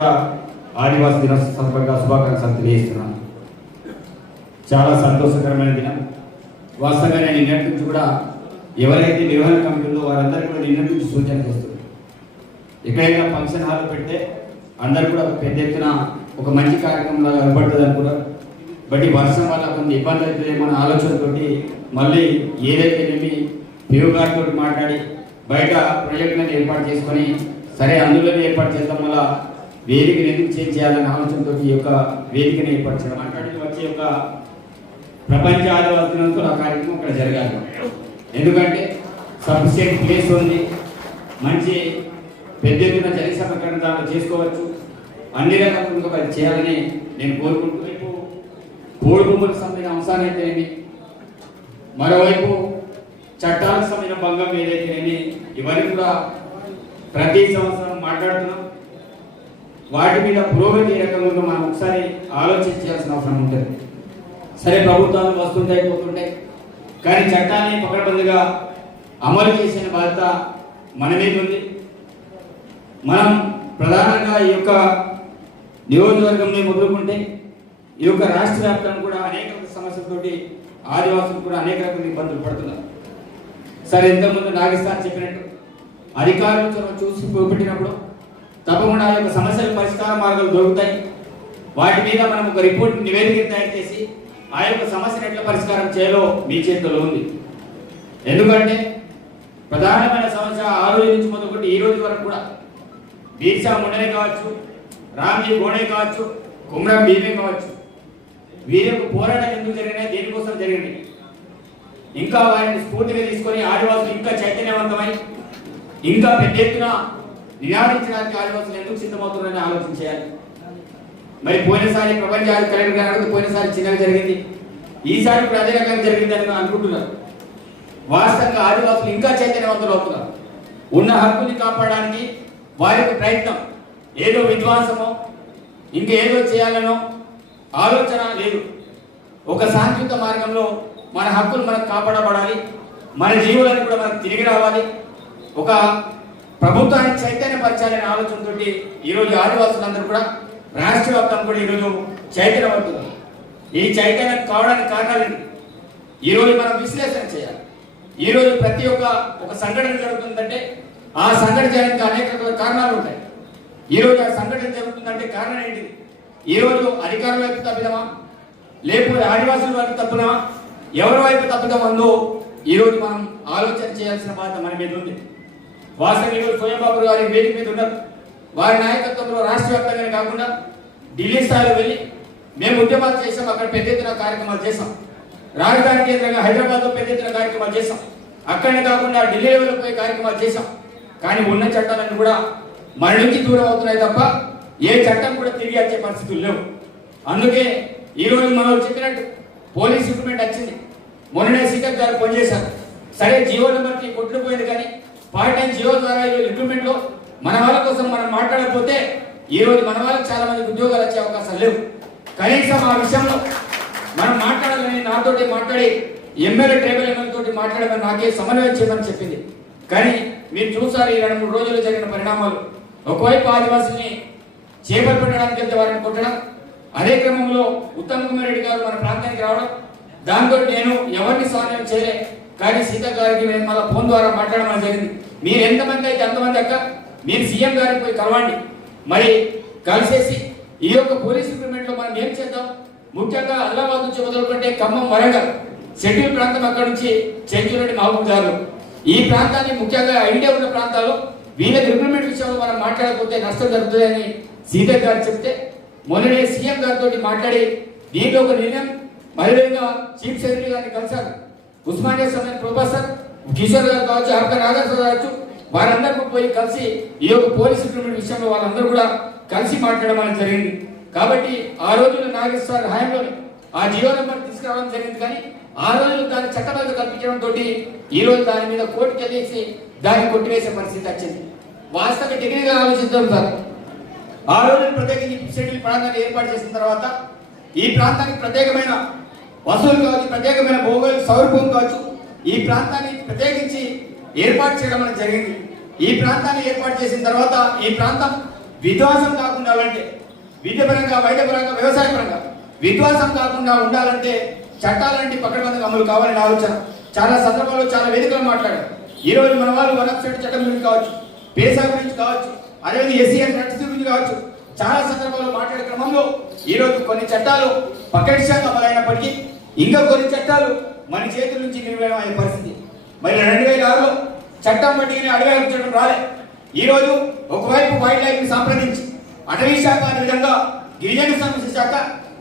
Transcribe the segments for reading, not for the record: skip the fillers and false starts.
ఆదివాసీ దినోత్సవ సందర్భంగా శుభాకాంక్షలు తెలియజేస్తున్నాను. చాలా సంతోషకరమైన దినం. వాస్తవంగా నేను నిన్నటి నుంచి కూడా ఎవరైతే నిర్వహణ కమిటీలో వారందరూ కూడా నిన్నటి నుంచి సూచన చేస్తున్నారు. ఎక్కడైనా ఫంక్షన్ హాల్ పెడితే అందరూ కూడా పెద్ద ఎత్తున ఒక మంచి కార్యక్రమంలో ఏర్పడుతుంది అనుకున్నారు. బట్ ఈ వర్షం వల్ల కొన్ని ఇబ్బంది అవుతుంది మన ఆలోచనతోటి మళ్ళీ ఏదైతే పిఓ గారితో మాట్లాడి బయట ప్రాజెక్టులను ఏర్పాటు చేసుకొని సరే అందులోనే ఏర్పాటు చేద్దాం, వల్ల వేదికను ఎందుకు చేంజ్ చేయాలనే ఆలోచనతో ఈ యొక్క వేదికను ఏర్పాటు చేయడం మాట్లాడి వచ్చే యొక్క ప్రపంచ ఆదివాసీ దినోత్సవ ఆ కార్యక్రమం ఇక్కడ జరగాలి. ఎందుకంటే సఫిషియెంట్ ప్లేస్ ఉంది, మంచి పెద్ద ఎత్తున జన సమీకరణ దాంట్లో చేసుకోవచ్చు, అన్ని రకాలుగా చేయాలని నేను కోరుకుంటూ కోడి భూములకు సంబంధించిన అంశాలు అయితేనేమి, మరోవైపు చట్టాలకు సంబంధించిన భంగం ఏదైతేనేమి, ఇవన్నీ కూడా ప్రతి సంవత్సరం మాట్లాడుతున్నాం. వాటి మీద పురోగతి రకంగా మనం ఒకసారి ఆలోచించాల్సిన అవసరం ఉంటుంది. సరే, ప్రభుత్వాలు వస్తుంటాయి పోతుంటాయి, కానీ చట్టాన్ని పకడ్బందీగా అమలు చేసిన బాధ్యత మన మీద ఉంది. మనం ప్రధానంగా ఈ యొక్క నియోజకవర్గంని మొదలుకుంటే ఈ యొక్క రాష్ట్ర వ్యాప్తంగా కూడా అనేక సమస్యలతోటి ఆదివాసులు కూడా అనేక రకాల ఇబ్బందులు పడుతున్నారు. సరే, ఇంతకుముందు నాగేశ్వర్ చెప్పినట్టు అధికారులు చూసి చూపెట్టినప్పుడు తప్పకుండా ఆ యొక్క సమస్యల పరిష్కార మార్గాలు దొరుకుతాయి. వాటి మీద మనం ఒక రిపోర్ట్ నివేదిక తయారు చేసి ఆ యొక్క సమస్యను ఎట్లా పరిష్కారం చేయాలో మీ చేతిలో ఉంది. ఎందుకంటే ప్రధానమైన సమస్య ఆ రోజు నుంచి మొదలుకొని ఈ రోజు వరకు కూడా బీర్సా ముండనే కావచ్చు, రామ్జీ గోడే కావచ్చు, కుమ్రా భీమే కావచ్చు, వీరి యొక్క పోరాటం ఎందుకు జరిగినాయి, దేనికోసం జరిగినాయి, ఇంకా వారిని స్ఫూర్తిగా తీసుకొని ఆదివాసులు ఇంకా చైతన్యవంతమై ఇంకా పెద్ద ఎత్తున నినాదించడానికి ఆదివాసులు ఎందుకు సిద్ధమవుతున్నారని ఆలోచన చేయాలి. మరి పోయినసారి ప్రపంచ కలెక్టర్ గారు పోయినసారి చిన్నగా జరిగింది, ఈసారి ఇప్పుడు అదే రకంగా జరిగిందని అనుకుంటున్నారు. వాస్తవంగా ఆదివాసులు ఇంకా చైతన్యవంతులు అవుతున్నారు. ఉన్న హక్కుని కాపాడడానికి వారి యొక్క ప్రయత్నం ఏదో విధ్వంసమో ఇంకేదో చేయాలనో ఆలోచన లేదు. ఒక శాంతియుత మార్గంలో మన హక్కులు మనకు కాపాడబడాలి, మన జీవులను కూడా మనకు తిరిగి రావాలి, ఒక ప్రభుత్వాన్ని చైతన్యపరచాలనే ఆలోచనతో ఈరోజు ఆదివాసులందరూ కూడా రాష్ట్ర వ్యాప్తంగా కూడా ఈరోజు చైతన్యవంతులు. ఈ చైతన్యం కావడానికి కారణాలు ఈరోజు మనం విశ్లేషణ చేయాలి. ఈరోజు ప్రతి ఒక సంఘటన జరుగుతుందంటే ఆ సంఘటన చేయడానికి అనేక కారణాలు ఉంటాయి. ఈరోజు ఆ సంఘటన జరుగుతుందంటే కారణం ఏంటి? ఈరోజు అధికారుల వైపు తప్పిదమా, లేకపోతే ఆదివాసుల వైపు తప్పుదమా, ఎవరి వైపు తప్పుదం ఉందో ఈరోజు మనం ఆలోచన చేయాల్సిన బాధ్యత మన మీద ఉంది. వాస్తవం ఈరోజు సోయంబాబు గారి వేదిక మీద ఉన్నారు. వారి నాయకత్వంలో రాష్ట్ర వ్యాప్తంగానే కాకుండా ఢిల్లీ స్థాయిలో వెళ్ళి మేము ఉద్యమాలు చేసాం, అక్కడ పెద్ద ఎత్తున కార్యక్రమాలు చేసాం. రాజధాని కేంద్రంగా హైదరాబాద్లో పెద్ద ఎత్తున కార్యక్రమాలు చేసాం. అక్కడనే కాకుండా ఢిల్లీ లెవెల్లో పోయి కార్యక్రమాలు చేసాం. కానీ ఉన్న చట్టాలన్నీ కూడా మన నుంచి దూరం అవుతున్నాయి తప్ప ఏ చట్టం కూడా తిరిగి వచ్చే పరిస్థితులు లేవు. అందుకే ఈరోజు మనం చెప్పినట్టు పోలీస్ రిక్రూట్మెంట్ వచ్చింది. మొన్ననే సీతక్ గారు పనిచేశారు. సరే, జియో నెంబర్కి కొట్టుకుపోయింది, కానీ పార్ట్ టైం జియో ద్వారా రిక్రూట్మెంట్లో మన వాళ్ళ కోసం మనం మాట్లాడకపోతే ఈరోజు మన వాళ్ళకి చాలా మంది ఉద్యోగాలు వచ్చే అవకాశాలు లేవు. కనీసం ఆ విషయంలో మనం మాట్లాడాలని నాతోటి మాట్లాడి ఎమ్మెల్యే ట్రైబల్ ఎమ్మెల్యేతో మాట్లాడమని నాకే సమన్వయం చేయమని చెప్పింది. కానీ మీరు చూసారు ఈ 2-3 రోజుల్లో జరిగిన పరిణామాలు. ఒకవైపు ఆదివాసుల్ని చేపలు పెట్టడానికి వెళ్తే వారిని కొట్టడం, అదే క్రమంలో ఉత్తమ్ కుమార్ రెడ్డి గారు మన ప్రాంతానికి రావడం, దాంతో నేను ఎవరిని సమన్వయం చేయలే. కానీ సీత గారికి నేను మళ్ళీ ఫోన్ ద్వారా మాట్లాడడం జరిగింది. మీరు ఎంతమంది అయితే అంతమంది అక్క మీరు సీఎం గారికి పోయి కలవండి, మరి కలిసేసి ఈ యొక్క పోలీస్ రిక్రూట్మెంట్లో మనం ఏం చేద్దాం. ముఖ్యంగా అల్లాబాద్ నుంచి మొదలుకుంటే ఖమ్మం, వరంగల్, షెడ్యూల్ ప్రాంతం, అక్కడ నుంచి చెంచురెడ్డి, మహబూబ్నగర్, ఈ ప్రాంతాన్ని ముఖ్యంగా ఐడియా ఉన్న ప్రాంతాల్లో వీళ్ళకి రిక్రూట్మెంట్ విషయంలో మనం మాట్లాడకపోతే నష్టం జరుగుతుందని సీతక్ గారు చెప్తే మొన్ననే సీఎం గారితో మాట్లాడి దీంట్లో ఒక నిర్ణయం మహిళగా చీఫ్ సెక్రటరీ గారిని కలిశారు. ఉస్మానియా సమయ ప్రొఫెసర్ కిషోర్ గారు కావచ్చు, ఆర్కర్ నాగేశ్వర కావచ్చు, వారందరూ పోయి కలిసి ఈ యొక్క పోలీస్ రిక్రూట్మెంట్ విషయంలో వాళ్ళందరూ కూడా కలిసి మాట్లాడడం అనేది జరిగింది. కాబట్టి ఆ రోజున నాగేశ్వర హయాంలోనే ఆ జియో నెంబర్ తీసుకురావడం జరిగింది. కానీ ఆ రోజు దాన్ని చట్టబద్ధ కల్పించడంతో ఈ రోజు దాని మీద కోర్టుకు వెళ్ళేసి దాన్ని కొట్టివేసే పరిస్థితి వచ్చింది. వాస్తవ డిగ్రీగా ఆలోచిద్దాం సార్. ఆ రోజు ప్రత్యేకించి షెడ్యూల్ ప్రాంతాన్ని ఏర్పాటు చేసిన తర్వాత ఈ ప్రాంతానికి ప్రత్యేకమైన వసూలు కావచ్చు, ప్రత్యేకమైన భౌగోళిక సౌరభం కావచ్చు, ఈ ప్రాంతాన్ని ప్రత్యేకించి ఏర్పాటు చేయడం అనేది జరిగింది. ఈ ప్రాంతాన్ని ఏర్పాటు చేసిన తర్వాత ఈ ప్రాంతం విధ్వంసం కాకుండా ఉండాలంటే విద్యపరంగా, వైద్యపరంగా, వ్యవసాయపరంగా విధ్వంసం కాకుండా ఉండాలంటే చట్టాలంటే పకడ్బందీగా అమలు కావాలని ఆలోచన చాలా సందర్భాల్లో చాలా వేదికలు మాట్లాడారు. ఈ రోజు మన వాళ్ళు 107 చట్టం గురించి కావచ్చు, పేసా గురించి కావచ్చు, అదేవిధంగా ఎస్సీఎస్ నటిసి గురించి కావచ్చు, చాలా సందర్భాల్లో మాట్లాడే క్రమంలో ఈ రోజు కొన్ని చట్టాలు పకడ్బందీగా అమలైనప్పటికీ ఇంకా కొన్ని చట్టాలు మన చేతుల నుంచి నిర్వహణ అయ్యే పరిస్థితి. మరి 2006లో చట్టం బట్టి అడవి చట్టం రాలే. ఈ రోజు ఒకవైపు వైల్డ్ లైఫ్ సంప్రదించి అటవీ శాఖ అనే విధంగా గిరిజన సమస్య శాఖ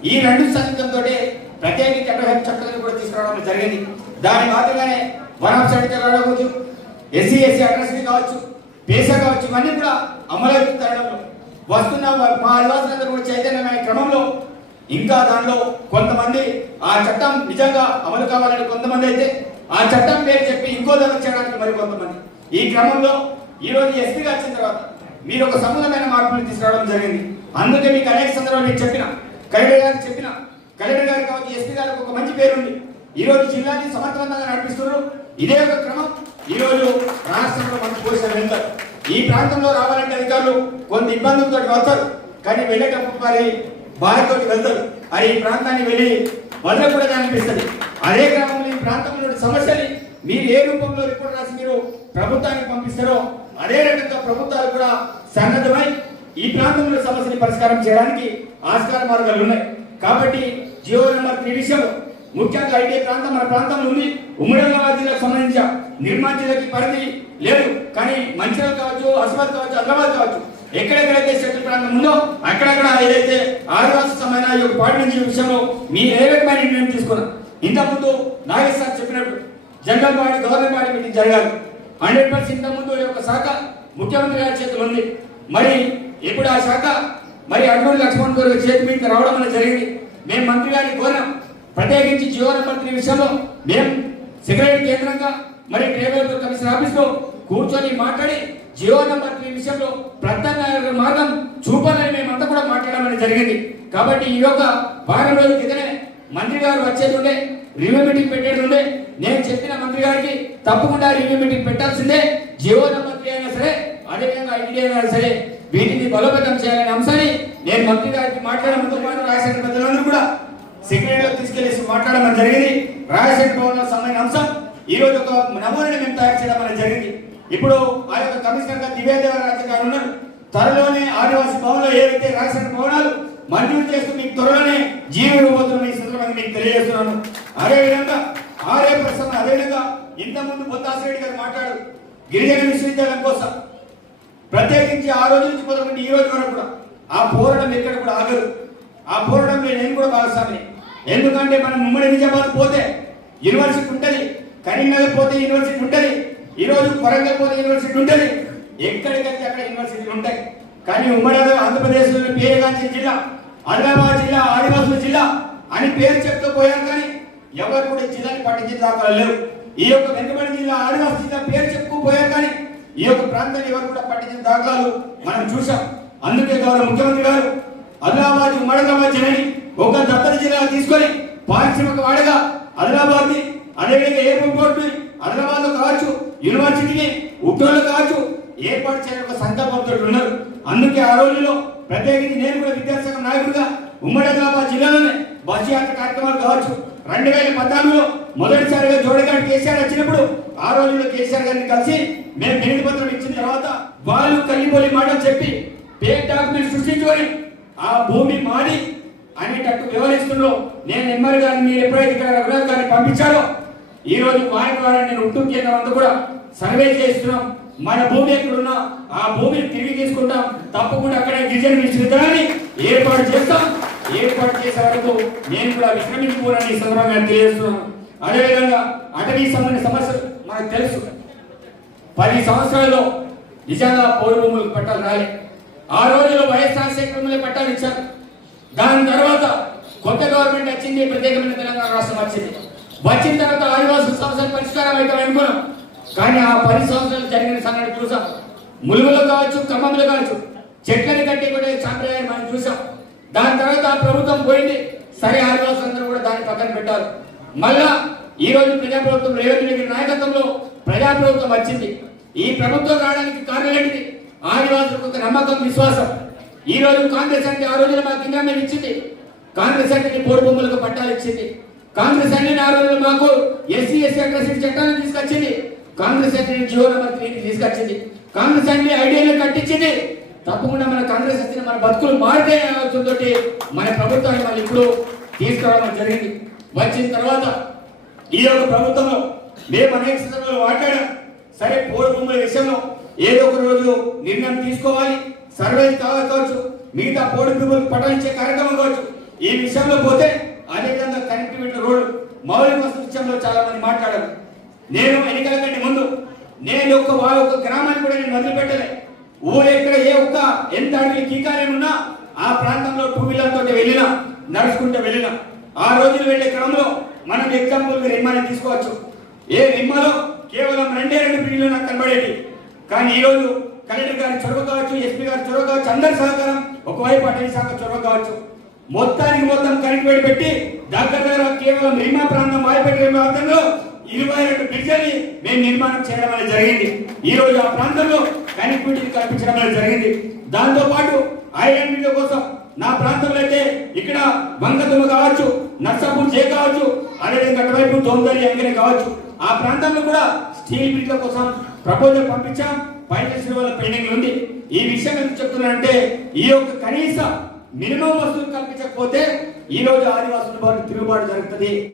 ఈ రెండు సంయుక్తంతో ప్రత్యేకించి అటవీ చట్టాలను కూడా తీసుకురావడం జరిగింది. దాని మాత్రమే వనం కావచ్చు, ఎస్సీ అట్రాసిటీ కావచ్చు, పేసా కావచ్చు, ఇవన్నీ కూడా అమలవుతుండడంలో వస్తున్న మా ఆదివాసులందరూ కూడా చైతన్యమైన క్రమంలో ఇంకా దానిలో కొంతమంది ఆ చట్టం నిజంగా అమలు కావాలని కొంతమంది అయితే ఆ చట్టం పేరు చెప్పి ఇంకో దగ్గర చేయడానికి మరి కొంతమంది. ఈ క్రమంలో ఈ రోజు ఎస్పీగా వచ్చిన తర్వాత మీరు ఒక సమూలమైన మార్పులు తీసుకురావడం జరిగింది. అందుకే మీకు అనేక సందర్భాలు నేను చెప్పిన, కలెక్టర్ గారు కావచ్చు, ఎస్పీ గారికి ఒక మంచి పేరు ఉంది. ఈ రోజు జిల్లాని సమర్థవంతంగా నడిపిస్తున్నారు. ఇదే ఒక క్రమం ఈ రోజు రాష్ట్రంలో మనం పోసిన వెళ్తారు. ఈ ప్రాంతంలో రావాలంటే అధికారులు కొన్ని ఇబ్బందులతో వస్తారు, కానీ వెళ్ళేటప్పుడు వారి బాధతో వెళ్తారు. అది ఈ ప్రాంతాన్ని వెళ్ళి వదలకూడదు అనిపిస్తుంది. అదే క్రమంలో ఈ ప్రాంతంలో సమస్యని మీరు ఏ రూపంలో రిపోర్ట్ రాసి మీరు ప్రభుత్వానికి పంపిస్తారో అదే రకంగా ప్రభుత్వాలు కూడా సన్నద్ధమై ఈ ప్రాంతంలో సమస్యని పరిష్కారం చేయడానికి ఆస్కార మార్గాలు ఉన్నాయి. కాబట్టి జియో నెంబర్ 3 విషయంలో ముఖ్యంగా ఐటీ ప్రాంతం మన ప్రాంతంలో ఉంది. ఉమ్మడి జిల్లాకు సంబంధించిన నిర్మాణ జిల్లాకి పరిధి లేదు, కానీ మంచిర్యాల కావచ్చు, హస్మాబాద్ కావచ్చు, ఆదిలాబాద్ కావచ్చు, ఎక్కడెక్కడైతే సెటిల్ ప్రాంతం ఉందో అక్కడక్కడ ఏదైతే ఆదివాసీ సమైన పాటించే విషయంలో మీరు ఏ రకమైన నిర్ణయం తీసుకున్నారు. ఇంతకుముందు నాగేశ్వర చెప్పినట్టు general body, governor body meeting జరగాలి. 100% ఇంతకుముందు ఈ యొక్క శాఖ ముఖ్యమంత్రి గారి చేతులు ఉంది. మరి ఇప్పుడు ఆ శాఖ మరి అడ్డూరి లక్ష్మణ్ గారి చేతి మీద రావడం అనేది జరిగింది. మేము మంత్రి గారిని కోరాం, ప్రత్యేకించి జియో నెంబర్ 3 విషయంలో మేము సెక్రటరీ కేంద్రంగా మరి ట్రైబల్ కమిషనర్ ఆఫీస్ లో కూర్చొని మాట్లాడి జియో నెంబర్ 3 విషయంలో ప్రత్యేక మార్గం చూపాలని మేమంతా కూడా మాట్లాడమని జరిగింది. కాబట్టి ఈ యొక్క వారం రోజుల క్రితమే మంత్రి గారు వచ్చేది ఉండే, రివ్యూ మీటింగ్ పెట్టేది ఉండే. నేను చెప్పిన మంత్రి గారికి తప్పకుండా రివ్యూ మీటింగ్ పెట్టాల్సిందే. జియో నెంబర్ 3 అయినా సరే, అదేవిధంగా ఐటీ అయినా సరే, వీటిని బలోపేతం చేయాలనే అంశాన్ని నేను మంత్రి గారికి మాట్లాడడంతో పాటు రాజశేఖర పెద్దలందరూ కూడా సెక్రటరీలో తీసుకెళ్లేసి మాట్లాడడం జరిగింది. రాజశేఖర భవన్లో సంబంధించిన అంశం ఈ రోజు ఒక నమూనాని మేము తయారు చేయడం అనేది జరిగింది. ఇప్పుడు ఆ యొక్క కమిషనర్ గా దివ్యాదేవరాజు గారు ఉన్నారు. త్వరలోనే ఆదివాసీ భవన్లో ఏవైతే రాజశేఖర భవనాలు మంజూరు చేస్తూ మీకు త్వరలోనే జీవన రూపంలో ఈ సందర్భంగా మీకు తెలియజేస్తున్నాను. అదేవిధంగా ఆర్య ప్రసన్న, అదేవిధంగా ఇంతకుముందు బొత్తాసిరెడ్డి గారు మాట్లాడు గిరిజన విశ్వవిద్యాలయం కోసం ప్రత్యేకించి ఆ రోజు నుంచి మొదలుపెట్టి ఈ రోజు వరకు కూడా ఆ పోరాటం ఎక్కడ కూడా ఆగదు. ఆ పోరాటంలో నేను కూడా భాగస్వామిని. ఎందుకంటే మనం ఉమ్మడి నిజామాబాద్ పోతే యూనివర్సిటీ ఉంటుంది, కరీంనగర్ పోతే యూనివర్సిటీ ఉంటుంది, ఈ రోజు వరంగల్ పోతే యూనివర్సిటీ ఉంటుంది, ఎక్కడికైతే అక్కడ యూనివర్సిటీలు ఉంటాయి. కానీ ఉమ్మడి ఆంధ్రప్రదేశ్లోని పేరుగాంచిన జిల్లా ఆదిలాబాద్ జిల్లా, ఆదివాసుల జిల్లా అని పేరు చెప్తూ పోయారు, కానీ ఎవరు కూడా జిల్లాని పట్టించిన దాఖలు లేవు. ఈ యొక్క వెనుకబడి జిల్లా, ఆదివాసీ జిల్లా పేరు చెప్పుకుపోయారు, కానీ ఈ యొక్క ప్రాంతాన్ని ఎవరు కూడా పట్టించిన దాఖలు మనం చూసాం. అందుకే గౌరవ ముఖ్యమంత్రి గారు ఆదిలాబాద్ ఉమ్మడి జిల్లాని ఒక దత్తత జిల్లా తీసుకొని పారిశ్రామిక వాడగా ఆదిలాబాద్ ని, అదేవిధంగా ఎయిర్పోర్ట్ ఆదిలాబాద్ లో కావచ్చు, యూనివర్సిటీని ఉద్యోగులు కావచ్చు ఏర్పాటు చేయడం ఒక సంకల్పంతో ఉన్నారు. అందుకే ఆ రోజుల్లో ప్రత్యేకించి నేను కూడా విద్యాశాఖ నాయకుడిగా ఉమ్మడి ఆదిలాబాద్ జిల్లాలోనే బస్సు యాత్ర కార్యక్రమాలు కావచ్చు, 2014లో మొదటిసారిగా జోడేఘాట్ కేసీఆర్ వచ్చినప్పుడు ఆ రోజుల్లో కేసీఆర్ గారిని కలిసి మేము వినతి పత్రం ఇచ్చిన తర్వాత వాళ్ళు కల్లిపోలి మాటలు చెప్పి ఫేక్ డాక్యుమెంట్ సృష్టించుకొని ఆ భూమి మాది అనేటట్టు వివరిస్తుండో నేను ఎమ్మెల్యే గారిని మీరు ఎప్పుడైతే ఇక్కడ రఘునాథ్ గారిని పంపించారో ఈ రోజు వారి ద్వారా నేను ఉట్టు కేంద్రం అంతా కూడా సర్వే చేస్తున్నాం. మన భూమి ఎక్కడున్నా ఆ భూమిని తిరిగి తీసుకుంటాం. తప్పకుండా అక్కడ గిరిజన విశ్వవిద్యాలయాన్ని ఏర్పాటు చేస్తాం. ఏర్పాటు చేసే వరకు నేను కూడా విశ్రమించుకోవాలని ఈ సందర్భంగా తెలియజేస్తున్నాను. అదేవిధంగా అటవీ సంబంధించిన సమస్యలు మనకు తెలుసు. 10 సంవత్సరాల్లో నిజంగా పౌర భూములకు పట్టాలు రాలే. ఆ రోజుల్లో వైఎస్ఆర్ శేఖరంలో పట్టాలు ఇచ్చారు. దాని తర్వాత కొత్త గవర్నమెంట్ వచ్చింది, ప్రత్యేకమైన తెలంగాణ రాష్ట్రం వచ్చింది. వచ్చిన తర్వాత ఆదివాసుల సమస్యలు పరిష్కారం అవుతాం అనుకున్నాం, కానీ ఆ 10 సంవత్సరాలు జరిగిన సంఘటన చూసాం. ములుగులో కావచ్చు, ఖమ్మంలో కావచ్చు, చెట్లని కట్టి కూడా సాంప్రదాయం మనం చూసాం. దాని తర్వాత ఆ ప్రభుత్వం పోయింది, సరే ఆదివాసులందరూ కూడా దాన్ని పక్కన పెట్టారు. మళ్ళా ఈ రోజు ప్రజాప్రభుత్వం రేవంత్ రెడ్డి నాయకత్వంలో ప్రజాప్రభుత్వం వచ్చింది. ఈ ప్రభుత్వం రావడానికి కారణం ఏంటిది? ఆదివాసులకు ఒక నమ్మకం, విశ్వాసం. ఈ రోజు కాంగ్రెస్ అంటే ఆ రోజున మాకు ఇంకా మేము ఇచ్చింది. కాంగ్రెస్ అంటే పోడు భూములకు పట్టాలు ఇచ్చింది. కాంగ్రెస్ అంటే ఆ రోజున మాకు ఎస్సీ అట్రాసిటీ చట్టాన్ని తీసుకొచ్చింది. కాంగ్రెస్ అంటే జీవో నెంబర్ 3 తీసుకొచ్చింది. కాంగ్రెస్ అంటే ఐడియాలు కట్టించింది. తప్పకుండా మన కాంగ్రెస్ వచ్చిన మన బతుకులు మారితే ఆలోచనతో మన ప్రభుత్వాన్ని మళ్ళీ ఇప్పుడు తీసుకురావడం జరిగింది. వచ్చిన తర్వాత ఈ యొక్క ప్రభుత్వంలో మేము అనేక సందర్భాలు మాట్లాడాం. సరే పోడు భూముల విషయంలో ఏదో ఒక రోజు నిర్ణయం తీసుకోవాలి. సర్వే కావచ్చు, మిగతా పోడు భూములకు పట్టాలిచ్చే కార్యక్రమం కావచ్చు. ఈ విషయంలో పోతే అదేవిధంగా కనెక్టివిటీ రోడ్డు మౌలిక వసతుల విషయంలో చాలా మంది మాట్లాడారు. నేను ఎన్నికల కంటే ముందు నేను ఒక గ్రామాన్ని కూడా నేను వదిలిపెట్టలే. ఊరు ఎక్కడ ఎంత అడిగి కీకార్యం ఉన్నా ఆ ప్రాంతంలో 2 వీలర్ తోటి వెళ్ళినా, నడుచుకుంటూ వెళ్ళినా. ఆ రోజులు వెళ్ళే క్రమంలో మనం ఎగ్జాంపుల్ రిమ్మాని తీసుకోవచ్చు. ఏ రిమ్మాలో కేవలం 2 బిల్లులు నాకు కనబడేది. కానీ ఈ రోజు కలెక్టర్ గారి చొరవ కావచ్చు, ఎస్పీ గారి చొరవ కావచ్చు, అందరి సహకారం, ఒకవైపు అటవీ శాఖ చొరవ కావచ్చు, మొత్తం కనెక్టివిటీ పెట్టి దగ్గర కేవలం రిమ్మా ప్రాంతం వాయిపేట రిమ్మా ప్రాంతంలో 22 బ్రిడ్జిని మేము నిర్మాణం చేయడం అనేది జరిగింది. ఈ రోజు ఆ ప్రాంతంలో కనెక్టివిటీ కల్పించడం అనేది జరిగింది. దాంతో పాటు ఐరన్ మిల్ కోసం నా ప్రాంతంలో అయితే ఇక్కడ వంగతుమ్మ కావచ్చు, నర్సాపూర్ జే కావచ్చు, అదేవిధంగా అటువైపు దోందరి అంగనే కావచ్చు, ఆ ప్రాంతంలో కూడా స్టీల్ బ్రిడ్జ్ల కోసం ప్రపోజల్ పంపించాం. ఫైనాన్షియల్ వల్ల పెండింగ్ ఉంది. ఈ విషయం ఎందుకు చెప్తున్నానంటే ఈ యొక్క కనీస మినిమం వసూలు కల్పించకపోతే ఈ రోజు ఆదివాసుల తిరుగుబాటు జరుగుతుంది.